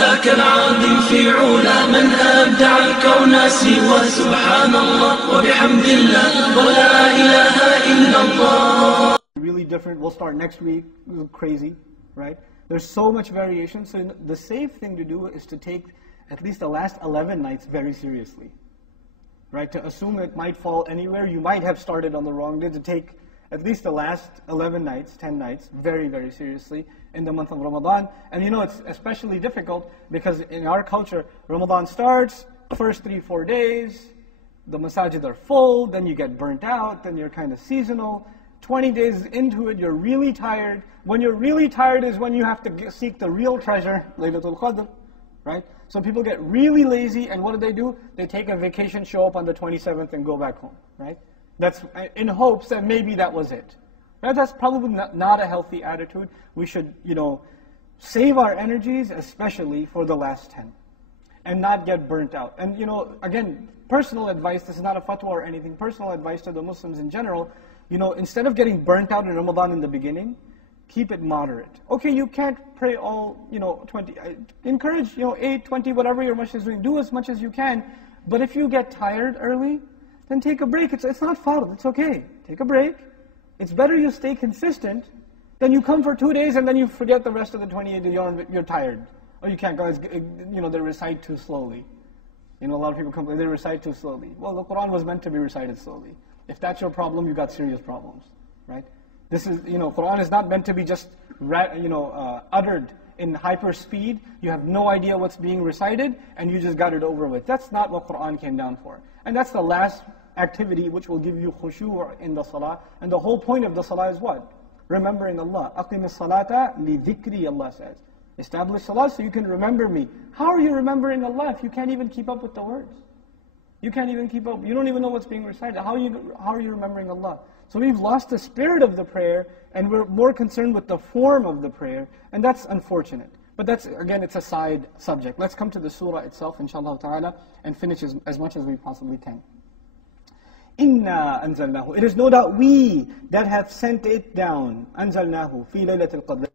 ذاك العظيم في علا من أبدع الكون سوى سبحان الله وبحمد الله ولا إله إلا الله. Really different. We'll start next week. Crazy, right? There's so much variation. So the safe thing to do is to take at least the last 11 nights very seriously, right? To assume it might fall anywhere. You might have started on the wrong day. To take at least the last 11 nights, 10 nights, very, very seriously in the month of Ramadan. And you know, it's especially difficult because in our culture, Ramadan starts, first 3-4 days, the masajid are full, then you get burnt out, then you're kind of seasonal. 20 days into it, you're really tired. When you're really tired is when you have to seek the real treasure, Laylatul Qadr, right? So people get really lazy, and what do? They take a vacation, show up on the 27th, and go back home, right? That's in hopes that maybe that was it. Right? That's probably not a healthy attitude. We should, save our energies, especially for the last 10, and not get burnt out. And again, personal advice, this is not a fatwa or anything, personal advice to the Muslims in general, instead of getting burnt out in Ramadan in the beginning, keep it moderate. Okay, you can't pray all, 20, encourage, 8, 20, whatever your masjid is doing, do as much as you can. But if you get tired early, then take a break. It's not fard, it's okay. Take a break. It's better you stay consistent than you come for 2 days and then you forget the rest of the 28 days, you're tired. Or you can't go, they recite too slowly. A lot of people complain, they recite too slowly. Well, the Quran was meant to be recited slowly. If that's your problem, you got serious problems, right? This is, Quran is not meant to be just, uttered in hyper speed. You have no idea what's being recited, and you just got it over with. That's not what Quran came down for. And that's the last activity which will give you khushu' in the salah. And the whole point of the salah is what? Remembering Allah. Aqim as-salata li dhikri, Allah says. Establish salah so you can remember me. How are you remembering Allah if you can't even keep up with the words? You can't even keep up. You don't even know what's being recited. How are you remembering Allah? So we've lost the spirit of the prayer, and we're more concerned with the form of the prayer, and that's unfortunate. But that's, again, it's a side subject. Let's come to the surah itself, inshaAllah ta'ala, and finish as much as we possibly can. Inna anzalnahu. It is no doubt we that have sent it down. Anzalnahu fi laylatil qadr.